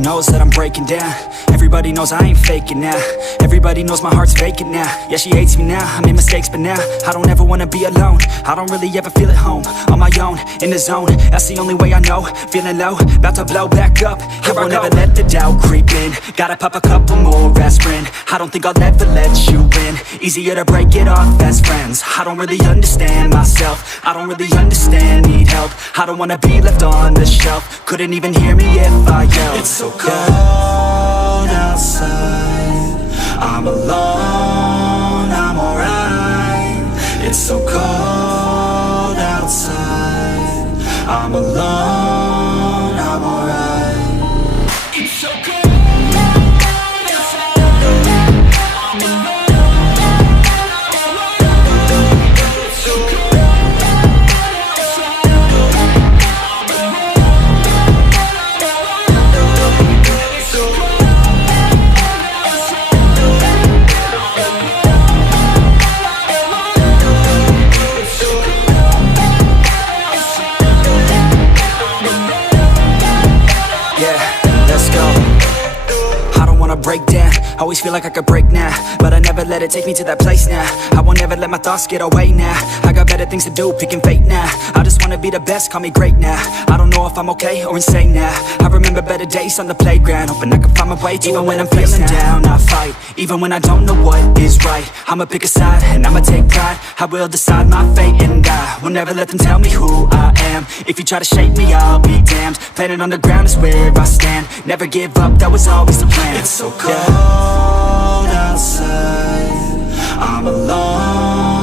knows that I'm breaking down. Everybody knows I ain't faking now. Everybody knows my heart's vacant now. Yeah, she hates me now, I made mistakes, but now I don't ever wanna be alone. I don't really ever feel at home. On my own, in the zone, that's the only way I know. Feeling low, about to blow back up. Here I won't ever let the doubt creep in. Gotta pop a couple more aspirin. I don't think I'll ever let you in. Easier to break it off as friends. I don't really understand myself. I don't really understand, need help. I don't wanna be left on the shelf. Couldn't even hear me if I yelled. It's so cold outside, I'm alone, I'm alright. It's so cold outside, I'm alone, I'm alright. It's so cold. Break down, always feel like I could break now, but I never let it take me to that place now. I won't ever let my thoughts get away now. I got better things to do, picking fate now. I just wanna be the best, call me great now. I don't know if I'm okay or insane now. I remember better days on the playground, hoping I can find my way to even when I'm feeling down, I fight. Even when I don't know what is right, I'ma pick a side and I'ma take pride. I will decide my fate and I will never let them tell me who I am. If you try to shake me, I'll be damned. Planet on the ground is where I stand. Never give up, that was always the plan. It's so cold outside, I'm alone.